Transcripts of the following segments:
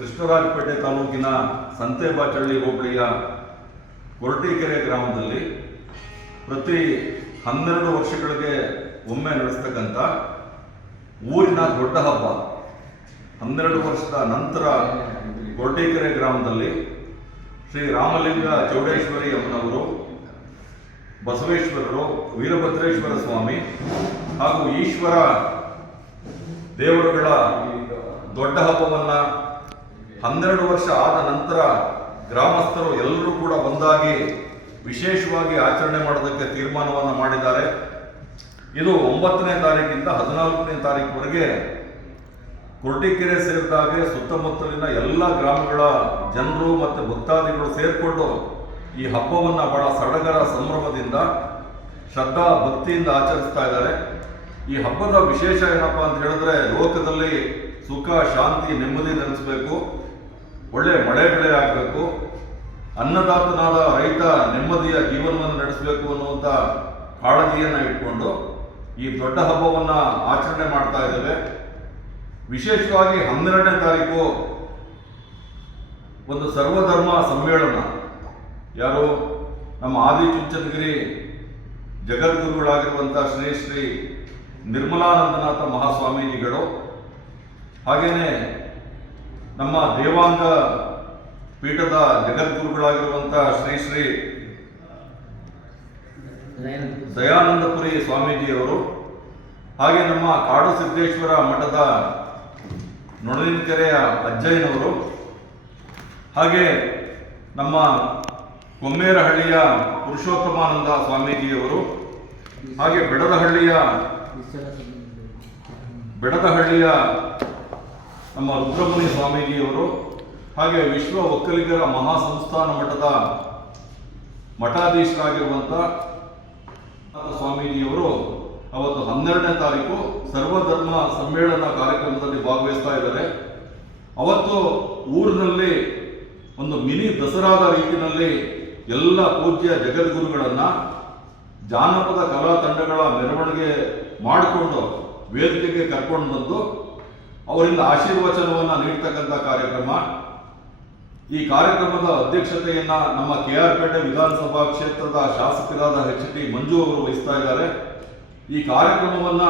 ಕೃಷ್ಣರಾಜಪೇಟೆ ತಾಲೂಕಿನ ಸಂತೆಬಾಚಳ್ಳಿ ಹೋಬಳಿಯ ಕೊರಟೀಕೆರೆ ಗ್ರಾಮದಲ್ಲಿ ಪ್ರತಿ ಹನ್ನೆರಡು ವರ್ಷಗಳಿಗೆ ಒಮ್ಮೆ ನಡೆಸ್ತಕ್ಕಂಥ ಊರಿನ ದೊಡ್ಡ ಹಬ್ಬ. ಹನ್ನೆರಡು ವರ್ಷದ ನಂತರ ಕೊರಟೀಕೆರೆ ಗ್ರಾಮದಲ್ಲಿ ಶ್ರೀ ರಾಮಲಿಂಗ ಚೌಡೇಶ್ವರಿ ಅಮ್ಮನವರು, ಬಸವೇಶ್ವರರು, ವೀರಭದ್ರೇಶ್ವರ ಸ್ವಾಮಿ ಹಾಗೂ ಈಶ್ವರ ದೇವರುಗಳ ದೊಡ್ಡ ಹಬ್ಬವನ್ನ ಹನ್ನೆರಡು ವರ್ಷ ಆದ ನಂತರ ಗ್ರಾಮಸ್ಥರು ಎಲ್ಲರೂ ಕೂಡ ಒಂದಾಗಿ ವಿಶೇಷವಾಗಿ ಆಚರಣೆ ಮಾಡೋದಕ್ಕೆ ತೀರ್ಮಾನವನ್ನು ಮಾಡಿದ್ದಾರೆ. ಇದು ಒಂಬತ್ತನೇ ತಾರೀಕಿಂದ ಹದಿನಾಲ್ಕನೇ ತಾರೀಕುವರೆಗೆ ಕುರ್ಟಿಕೆರೆ ಸೇರಿದಾಗೆ ಸುತ್ತಮುತ್ತಲಿನ ಎಲ್ಲ ಗ್ರಾಮಗಳ ಜನರು ಮತ್ತು ಭಕ್ತಾದಿಗಳು ಸೇರಿಕೊಂಡು ಈ ಹಬ್ಬವನ್ನು ಬಹಳ ಸಡಗರ ಸಂಭ್ರಮದಿಂದ ಶ್ರದ್ಧಾ ಭಕ್ತಿಯಿಂದ ಆಚರಿಸ್ತಾ ಇದ್ದಾರೆ. ಈ ಹಬ್ಬದ ವಿಶೇಷ ಏನಪ್ಪಾ ಅಂತ ಹೇಳಿದ್ರೆ ಲೋಕದಲ್ಲಿ ಸುಖ, ಶಾಂತಿ, ನೆಮ್ಮದಿ ನೆಲೆಸಬೇಕು. ಒಳ್ಳೆ ಮಳೆ ಬೆಳೆ ಆಗಬೇಕು, ಅನ್ನದಾತನಾದ ರೈತ ನೆಮ್ಮದಿಯ ಜೀವನವನ್ನು ನಡೆಸಬೇಕು ಅನ್ನುವಂಥ ಕಾಳಜಿಯನ್ನು ಇಟ್ಕೊಂಡು ಈ ದೊಡ್ಡ ಹಬ್ಬವನ್ನು ಆಚರಣೆ ಮಾಡ್ತಾ ಇದ್ದೇವೆ. ವಿಶೇಷವಾಗಿ ಹನ್ನೆರಡನೇ ತಾರೀಕು ಒಂದು ಸರ್ವಧರ್ಮ ಸಮ್ಮೇಳನ. ಯಾರು? ನಮ್ಮ ಆದಿಚುಂಚನಗಿರಿ ಜಗದ್ಗುರುಗಳಾಗಿರುವಂಥ ಶ್ರೀ ಶ್ರೀ ನಿರ್ಮಲಾನಂದನಾಥ ಮಹಾಸ್ವಾಮೀಜಿಗಳು. ಹಾಗೇನೆ ನಮ್ಮ ದೇವಾಂಗ ಪೀಠದ ಜಗದ್ಗುರುಗಳಾಗಿರುವಂಥ ಶ್ರೀ ಶ್ರೀ ದಯಾನಂದಪುರಿ ಸ್ವಾಮೀಜಿಯವರು ಹಾಗೆ ನಮ್ಮ ಕಾಡು ಸಿದ್ದೇಶ್ವರ ಮಠದ ನೊಣಲಿನಕೆರೆಯ ಅಜ್ಜಯ್ಯನವರು ಹಾಗೆ ನಮ್ಮ ಕೊಮ್ಮೇರಹಳ್ಳಿಯ ಪುರುಷೋತ್ತಮಾನಂದ ಸ್ವಾಮೀಜಿಯವರು ಹಾಗೆ ಬೆಡದಹಳ್ಳಿಯ ಬೆಡದಹಳ್ಳಿಯ ನಮ್ಮ ರುದ್ರಮುನಿ ಸ್ವಾಮೀಜಿಯವರು ಹಾಗೆ ವಿಶ್ವ ಒಕ್ಕಲಿಗರ ಮಹಾಸಂಸ್ಥಾನ ಮಠದ ಮಠಾಧೀಶರಾಗಿರುವಂಥ ಸ್ವಾಮೀಜಿಯವರು ಅವತ್ತು ಹನ್ನೆರಡನೇ ತಾರೀಕು ಸರ್ವಧರ್ಮ ಸಮ್ಮೇಳನ ಕಾರ್ಯಕ್ರಮದಲ್ಲಿ ಭಾಗವಹಿಸ್ತಾ ಇದ್ದಾರೆ. ಅವತ್ತು ಊರಿನಲ್ಲಿ ಒಂದು ಮಿನಿ ದಸರಾದ ರೀತಿಯಲ್ಲಿ ಎಲ್ಲ ಪೂಜ್ಯ ಜಗದ್ಗುರುಗಳನ್ನು ಜಾನಪದ ಕಲಾ ತಂಡಗಳ ಮೆರವಣಿಗೆ ಮಾಡಿಕೊಂಡು ವೇದಿಕೆಗೆ ಕರ್ಕೊಂಡು ಬಂದು ಅವರಿಂದ ಆಶೀರ್ವಚನವನ್ನು ನೀಡ್ತಕ್ಕಂಥ ಕಾರ್ಯಕ್ರಮ. ಈ ಕಾರ್ಯಕ್ರಮದ ಅಧ್ಯಕ್ಷತೆಯನ್ನ ನಮ್ಮ ಕೆ ಆರ್ ಪೇಟೆ ವಿಧಾನಸಭಾ ಕ್ಷೇತ್ರದ ಶಾಸಕರಾದ ಎಚ್ ಟಿ ಮಂಜು ಅವರು ವಹಿಸ್ತಾ ಇದ್ದಾರೆ. ಈ ಕಾರ್ಯಕ್ರಮವನ್ನ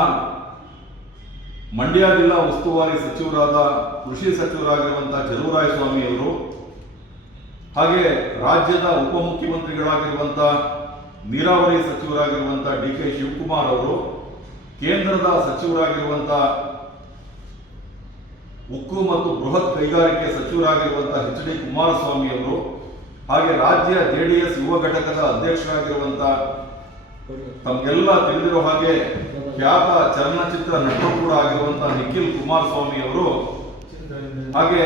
ಮಂಡ್ಯ ಜಿಲ್ಲಾ ಉಸ್ತುವಾರಿ ಸಚಿವರಾದ ಕೃಷಿ ಸಚಿವರಾಗಿರುವಂತಹ ಜರೂರಾಯ ಸ್ವಾಮಿ ಅವರು, ಹಾಗೆ ರಾಜ್ಯದ ಉಪಮುಖ್ಯಮಂತ್ರಿಗಳಾಗಿರುವಂಥ ನೀರಾವರಿ ಸಚಿವರಾಗಿರುವಂತಹ ಡಿ ಕೆ ಶಿವಕುಮಾರ್ ಅವರು, ಕೇಂದ್ರದ ಸಚಿವರಾಗಿರುವಂಥ ಉಕ್ಕು ಮತ್ತು ಬೃಹತ್ ಕೈಗಾರಿಕೆ ಸಚಿವರಾಗಿರುವಂತಹ ಎಚ್ ಡಿ ಕುಮಾರಸ್ವಾಮಿ ಅವರು, ಹಾಗೆ ರಾಜ್ಯ ಜೆ ಡಿ ಎಸ್ ಯುವ ಘಟಕದ ಅಧ್ಯಕ್ಷರಾಗಿರುವಂತಹ ತಮಗೆಲ್ಲ ತಿಳಿದಿರೋ ಹಾಗೆ ಖ್ಯಾತ ಚಲನಚಿತ್ರ ನಟರು ಕೂಡ ಆಗಿರುವಂತಹ ನಿಖಿಲ್ ಕುಮಾರಸ್ವಾಮಿ ಅವರು, ಹಾಗೆ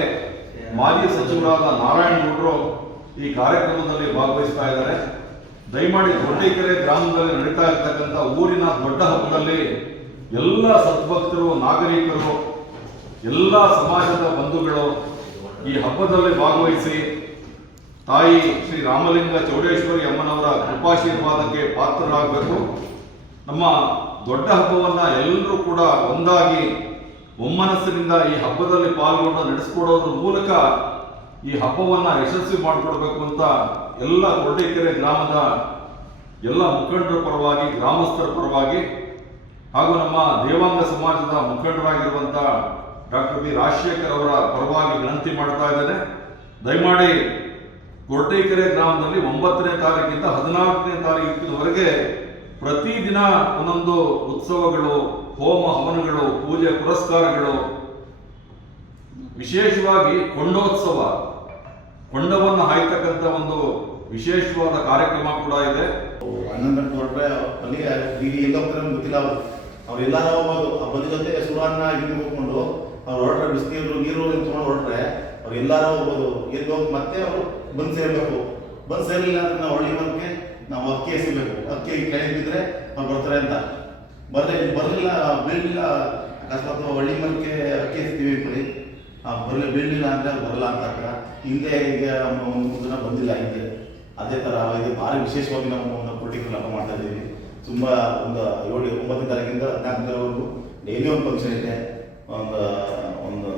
ಮಾಜಿ ಸಚಿವರಾದ ನಾರಾಯಣ ಗೌಡರು ಈ ಕಾರ್ಯಕ್ರಮದಲ್ಲಿ ಭಾಗವಹಿಸ್ತಾ ಇದ್ದಾರೆ. ದಯಮಾಡಿ ದೊಡ್ಡಕೆರೆ ಗ್ರಾಮದಲ್ಲಿ ನಡೀತಾ ಇರ್ತಕ್ಕಂಥ ಊರಿನ ದೊಡ್ಡ ಹಬ್ಬದಲ್ಲಿ ಎಲ್ಲ ಸದ್ಭಕ್ತರು, ನಾಗರಿಕರು ಎಲ್ಲ ಸಮಾಜದ ಬಂಧುಗಳು ಈ ಹಬ್ಬದಲ್ಲಿ ಭಾಗವಹಿಸಿ ತಾಯಿ ಶ್ರೀ ರಾಮಲಿಂಗ ಚೌಡೇಶ್ವರಿ ಅಮ್ಮನವರ ಕೃಪಾಶೀರ್ವಾದಕ್ಕೆ ಪಾತ್ರರಾಗಬೇಕು. ನಮ್ಮ ದೊಡ್ಡ ಹಬ್ಬವನ್ನ ಎಲ್ಲರೂ ಕೂಡ ಒಂದಾಗಿ ಒಮ್ಮನಸ್ಸಿನಿಂದ ಈ ಹಬ್ಬದಲ್ಲಿ ಪಾಲ್ಗೊಂಡು ನಡೆಸ್ಕೊಡೋದ್ರ ಮೂಲಕ ಈ ಹಬ್ಬವನ್ನ ಯಶಸ್ವಿ ಮಾಡಿಕೊಡ್ಬೇಕು ಅಂತ ಎಲ್ಲ ಕೊರಟೀಕೆರೆ ಗ್ರಾಮದ ಎಲ್ಲ ಮುಖಂಡರ ಪರವಾಗಿ, ಗ್ರಾಮಸ್ಥರ ಪರವಾಗಿ ಹಾಗೂ ನಮ್ಮ ದೇವಾಂಗ ಸಮಾಜದ ಮುಖಂಡರಾಗಿರುವಂಥ ಡಾಕ್ಟರ್ ಬಿ. ರಾಜಶೇಖರ್ ಅವರ ಪರವಾಗಿ ವಿನಂತಿ ಮಾಡ್ತಾ ಇದ್ದೇನೆ. ದಯಮಾಡಿ ಕೊರಟೇಕೆರೆ ಗ್ರಾಮದಲ್ಲಿ ಒಂಬತ್ತನೇ ತಾರೀಕಿಂದ ಹದಿನಾಲ್ಕನೇ ತಾರೀಕಿನವರೆಗೆ ಪ್ರತಿದಿನ ಒಂದೊಂದು ಉತ್ಸವಗಳು, ಹೋಮ ಹವನಗಳು, ಪೂಜೆ ಪುರಸ್ಕಾರಗಳು, ವಿಶೇಷವಾಗಿ ಕೊಂಡೋತ್ಸವ, ಕೊಂಡವನ್ನು ಹಾಯ್ತಕ್ಕಂಥ ಒಂದು ವಿಶೇಷವಾದ ಕಾರ್ಯಕ್ರಮ ಕೂಡ ಇದೆ. ಹನ್ನೊಂದು ಹೊರಟ್ರೆ ಅಲ್ಲಿಗೆ ಈಗ ಎಲ್ಲ ಗೊತ್ತಿಲ್ಲ. ಅವರು ಅವರೆಲ್ಲ ಹೋಗ್ಬೋದು ಆ ಬದಿ ಜೊತೆ ಸುರಾನ್ನ ಹೋಗ್ಕೊಂಡು ಅವ್ರು ಹೊರಟ್ರೆ ಬಿಸಿನೀರು ನೀರು ತೊಗೊಂಡು ಹೊರಟ್ರೆ ಅವ್ರು ಎಲ್ಲಾರು ಹೋಗ್ಬೋದು. ಎದ್ದು ಹೋಗಿ ಮತ್ತೆ ಅವರು ಬಂದು ಸೇರ್ಬೇಕು. ಬಂದು ಸೇರಿಲ್ಲ ಅಂದ್ರೆ ನಾವು ಹಳ್ಳಿ ಬಂದ್ಕೆ ನಾವು ಅಕ್ಕಿ ಎಸಿಬೇಕು. ಅಕ್ಕಿ ಕೆಳಗೆ ಬಿದ್ದರೆ ಅವ್ರು ಬರ್ತಾರೆ ಅಂತ. ಬರಲೇ, ಬರಲಿಲ್ಲ, ಬೀಳಲಿಲ್ಲ. ಅಕಸ್ಮಾತ್ ಹಳ್ಳಿ ಮನಕ್ಕೆ ಅಕ್ಕಿ ಎಸಿತೀವಿ ಬಿಡಿ ಬರಲಿ, ಬೀಳಲಿಲ್ಲ ಅಂದ್ರೆ ಬರಲ್ಲ ಅಂತ ಹಾಕ್ತಾರೆ. ಹಿಂದೆ ಈಗ ಒಂದು ದಿನ ಬಂದಿಲ್ಲ ಹಿಂದೆ. ಅದೇ ಥರ ಇದು ಭಾರಿ ವಿಶೇಷವಾಗಿ ನಾವು ಒಂದು ಪೊಲಿಟಿಕಲ್ ಹಬ್ಬ ಮಾಡ್ತಾ ಇದ್ದೀವಿ ತುಂಬ ಒಂದು ಏಳು, ಒಂಬತ್ತನೇ ತಾರೀಕಿಂದ ಹದಿನಾಲ್ಕರವರೆಗೂ ಡೈಲಿ ಒಂದು ಫಂಕ್ಷನ್ ಇದೆ. ಒಂದು ಒಂದು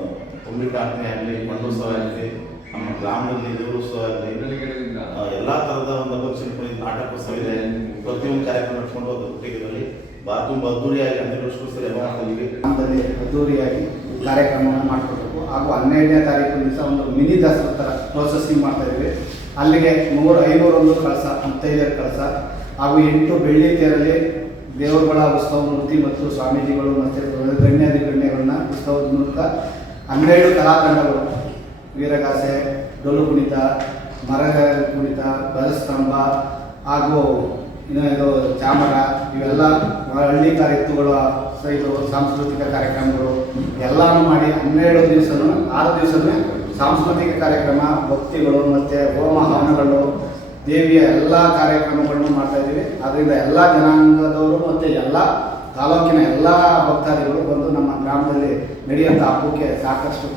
ಕಂಪ್ಲೀಟ್ ಆಗ್ತದೆ ಆಗಲಿ ಮಂಡೋತ್ಸವ ಆಗಲಿ ನಮ್ಮ ಗ್ರಾಮದಲ್ಲಿ ದೇವರೋತ್ಸವ ಆಗಲಿ ಎಲ್ಲ ಥರದ ಒಂದು ಪಕ್ಷಿ ನಾಟಕೋತ್ಸವ ಇದೆ. ಪ್ರತಿಯೊಂದು ಕಾರ್ಯಕ್ರಮ ನಡ್ಕೊಂಡು ಅದು ಹುಟ್ಟಿಗೆದಲ್ಲಿ ಭಾಳ ತುಂಬ ಅದ್ದೂರಿಯಾಗಿ ಹನ್ನೆರಡು ವರ್ಷಕ್ಕೋಸ್ಕರ ಮಾಡ್ತಾ ಇದೀವಿ ಗ್ರಾಮದಲ್ಲಿ ಅದ್ದೂರಿಯಾಗಿ ಕಾರ್ಯಕ್ರಮವನ್ನು ಮಾಡಿಕೊಡ್ಬೇಕು. ಹಾಗೂ ಹನ್ನೆರಡನೇ ತಾರೀಕು ದಿವಸ ಒಂದು ಮಿನಿ ದಸರಾ ಥರ ಪ್ರೊಸೆಸಿಂಗ್ ಮಾಡ್ತಾ ಇದ್ದೀವಿ. ಅಲ್ಲಿಗೆ ನೂರ ಐನೂರೊಂದು ಕಳಸ ಹತ್ತೈದರ ಕಳಸ ಹಾಗೂ ಎಂಟು ಬೆಳ್ಳಿ ತೇರಲ್ಲಿ ದೇವರುಗಳ ಉತ್ಸವ ಮೂರ್ತಿ ಮತ್ತು ಸ್ವಾಮೀಜಿಗಳು ಮತ್ತು ಗಣ್ಯಾದಿ ಗಣ್ಯಗಳನ್ನ ಉತ್ಸವದ ಮೂಲಕ ಹನ್ನೆರಡು ಕಲಾತಂಡಗಳು. ವೀರಗಾಸೆ ಡೊಳ್ಳು ಕುಣಿತ ಮರದ ಕುಣಿತ, ಬಲಸ್ತಂಭ ಹಾಗೂ ಇನ್ನೊಂದು ಚಾಮರ, ಇವೆಲ್ಲ ಹಳ್ಳಿ ಕಾರ್ಯಕ್ರಮಗಳ ಸಹಿತ ಸಾಂಸ್ಕೃತಿಕ ಕಾರ್ಯಕ್ರಮಗಳು. ಎಲ್ಲಾನು ಮಾಡಿ ಹನ್ನೆರಡು ದಿವಸನೂ, ಆರು ದಿವಸನೇ ಸಾಂಸ್ಕೃತಿಕ ಕಾರ್ಯಕ್ರಮ, ಭಕ್ತಿಗಳು ಮತ್ತು ಹೋಮ ಹವನಗಳು. ದೇವಿಯ ಎಲ್ಲ ಕಾರ್ಯಕ್ರಮಗಳನ್ನು ಮಾಡ್ತಾ ಇದ್ದೀವಿ. ಅದರಿಂದ ಎಲ್ಲ ಜನಾಂಗದವರು ಮತ್ತು ಎಲ್ಲ ತಾಲೂಕಿನ ಎಲ್ಲ ಭಕ್ತಾದಿಗಳು ಬಂದು ನಮ್ಮ ಗ್ರಾಮದಲ್ಲಿ ನಡೆಯುವಂಥ ಹಬ್ಬಕ್ಕೆ ಸಾಕಷ್ಟು